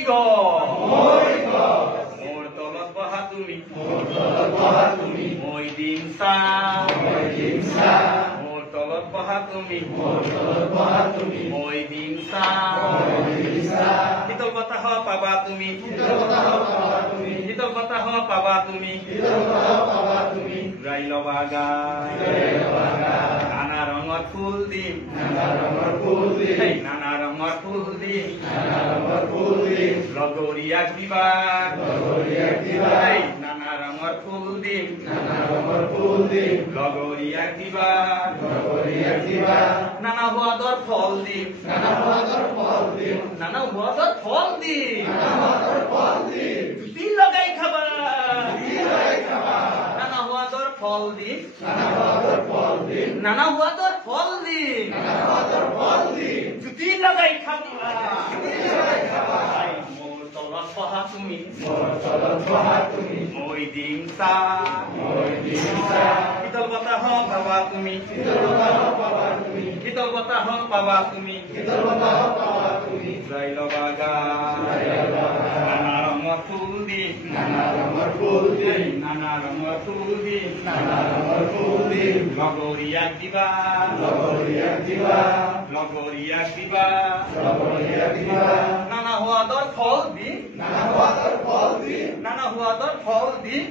গ মোৰ তলত বহা তুমি মই দিম চা মোৰ তলত বহা তুমি মই দিম চা শীতল বতাহ পাবা তুমি শীতল বতাহ পাবা তুমি গাই লবা গান নানা ৰঙৰ ফুল দিম নানা ৰঙৰ ফুল দিম লগৰীয়াক দিবা নানা ৰঙৰ ফুল দিম লগৰীয়াক দিবা নানা সোৱাদৰ ফল দিম নানা সোৱাদৰ ফল দিম জুতি লগাই খাবা নানা সোৱাদৰ ফল দিম নানা সোৱাদৰ ফল দিম জুতি লগাই খাবা মোৰ তলত বহা তুমি মই দিম চা শীতল বতাহ পাবা তুমি শীতল বতাহ পাবা তুমি গাই লবা গান নানা ৰঙৰ ফুল দিম নানা ৰঙৰ ফুল দিম লগৰীয়াক দিবা নানা সোৱাদৰ ফল দিম